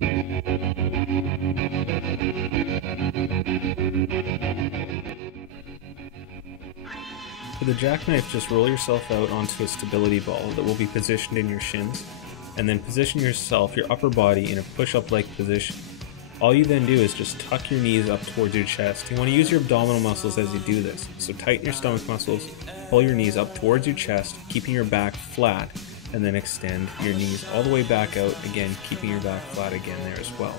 For the jackknife, just roll yourself out onto a stability ball that will be positioned in your shins, and then position your upper body in a push-up-like position. All you then do is just tuck your knees up towards your chest. You want to use your abdominal muscles as you do this, so tighten your stomach muscles, pull your knees up towards your chest, keeping your back flat, and then extend your knees all the way back out, again keeping your back flat again there as well.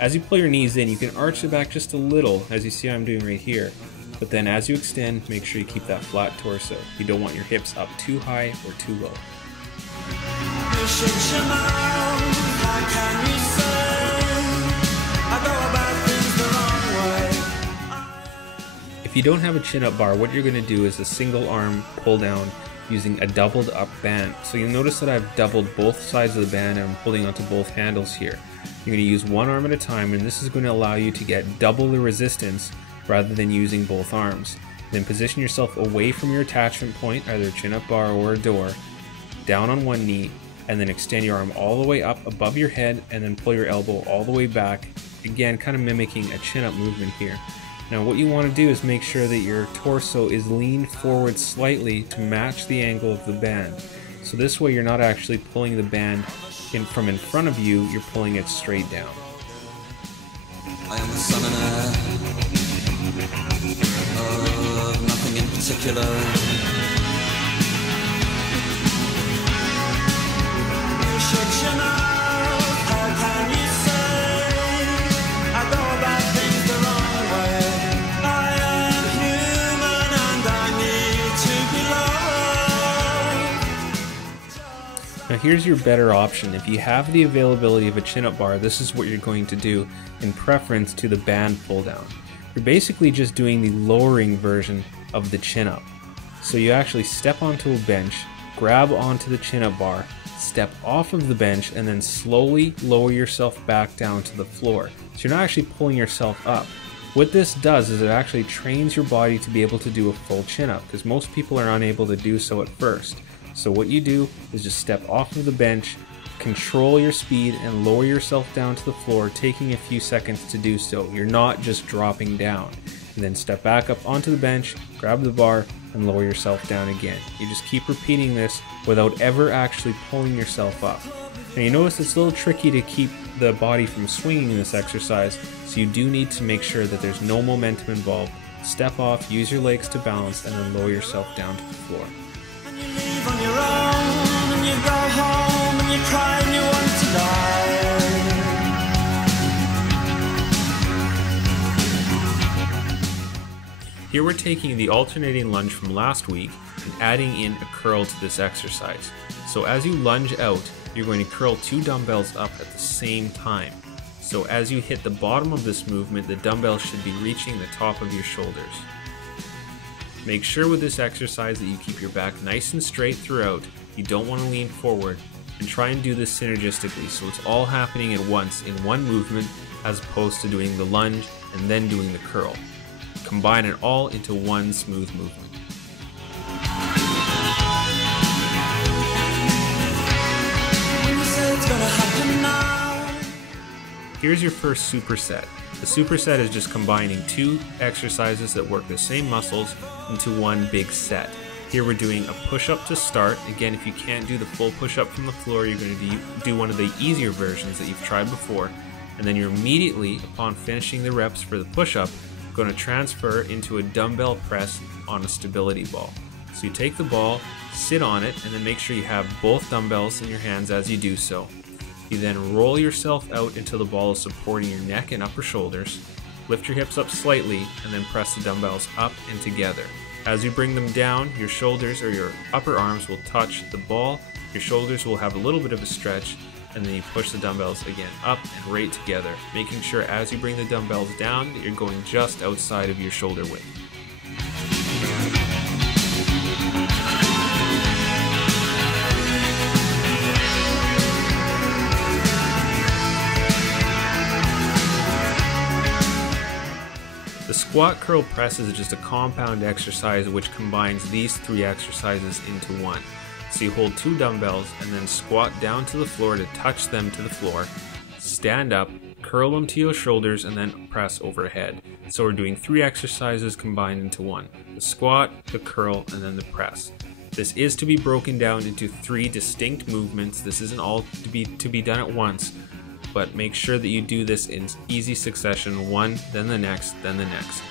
As you pull your knees in, you can arch the back just a little, as you see I'm doing right here, but then as you extend, make sure you keep that flat torso. You don't want your hips up too high or too low. If you don't have a chin-up bar, what you're going to do is a single arm pull down using a doubled up band. So you'll notice that I've doubled both sides of the band and I'm holding onto both handles here. You're going to use one arm at a time, and this is going to allow you to get double the resistance rather than using both arms. Then position yourself away from your attachment point, either a chin-up bar or a door, down on one knee, and then extend your arm all the way up above your head and then pull your elbow all the way back, again kind of mimicking a chin-up movement here. Now what you want to do is make sure that your torso is leaned forward slightly to match the angle of the band. So this way you're not actually pulling the band from in front of you, you're pulling it straight down. I am the sun and air of nothing in particular. Now here's your better option. If you have the availability of a chin-up bar, this is what you're going to do in preference to the band pull down. You're basically just doing the lowering version of the chin-up. So you actually step onto a bench, grab onto the chin-up bar, step off of the bench, and then slowly lower yourself back down to the floor. So you're not actually pulling yourself up. What this does is it actually trains your body to be able to do a full chin-up, because most people are unable to do so at first. So what you do is just step off of the bench, control your speed, and lower yourself down to the floor, taking a few seconds to do so. You're not just dropping down. And then step back up onto the bench, grab the bar, and lower yourself down again. You just keep repeating this without ever actually pulling yourself up. Now you notice it's a little tricky to keep the body from swinging in this exercise, so you do need to make sure that there's no momentum involved. Step off, use your legs to balance, and then lower yourself down to the floor. On your own, and you go home and you cry and you want to die. Here we're taking the alternating lunge from last week and adding in a curl to this exercise. So as you lunge out, you're going to curl 2 dumbbells up at the same time. So as you hit the bottom of this movement, the dumbbell should be reaching the top of your shoulders. Make sure with this exercise that you keep your back nice and straight throughout. You don't want to lean forward, and try and do this synergistically so it's all happening at once in one movement as opposed to doing the lunge and then doing the curl. Combine it all into one smooth movement. Here's your first superset. The superset is just combining 2 exercises that work the same muscles into one big set. Here we're doing a push-up to start. Again, if you can't do the full push-up from the floor, you're going to do one of the easier versions that you've tried before. And then you're immediately, upon finishing the reps for the push-up, going to transfer into a dumbbell press on a stability ball. So you take the ball, sit on it, and then make sure you have both dumbbells in your hands as you do so. You then roll yourself out until the ball is supporting your neck and upper shoulders. Lift your hips up slightly and then press the dumbbells up and together. As you bring them down, your shoulders or your upper arms will touch the ball, your shoulders will have a little bit of a stretch, and then you push the dumbbells again up and right together, making sure as you bring the dumbbells down that you're going just outside of your shoulder width. The squat curl press is just a compound exercise which combines these 3 exercises into one. So you hold 2 dumbbells and then squat down to the floor to touch them to the floor, stand up, curl them to your shoulders, and then press overhead. So we're doing 3 exercises combined into one: the squat, the curl, and then the press. This is to be broken down into 3 distinct movements. This isn't all to be done at once, but make sure that you do this in easy succession, one, then the next, then the next.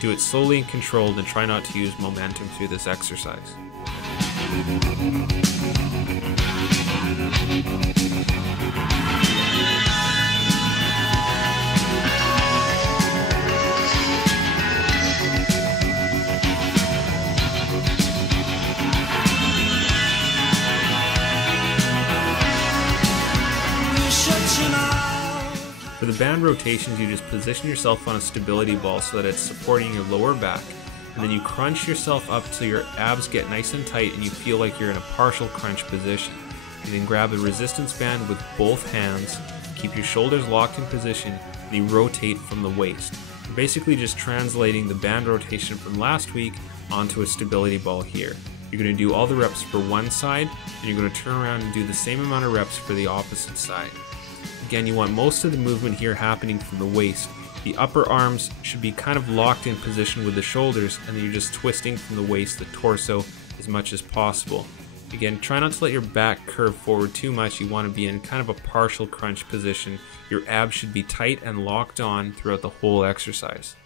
Do it slowly and controlled, and try not to use momentum through this exercise. For the band rotations, you just position yourself on a stability ball so that it's supporting your lower back, and then you crunch yourself up till your abs get nice and tight and you feel like you're in a partial crunch position. You then grab a resistance band with both hands, keep your shoulders locked in position, and you rotate from the waist. You're basically just translating the band rotation from last week onto a stability ball here. You're going to do all the reps for one side, and you're going to turn around and do the same amount of reps for the opposite side. Again, you want most of the movement here happening from the waist. The upper arms should be kind of locked in position with the shoulders, and then you're just twisting from the waist, the torso, as much as possible. Again, try not to let your back curve forward too much. You want to be in kind of a partial crunch position. Your abs should be tight and locked on throughout the whole exercise.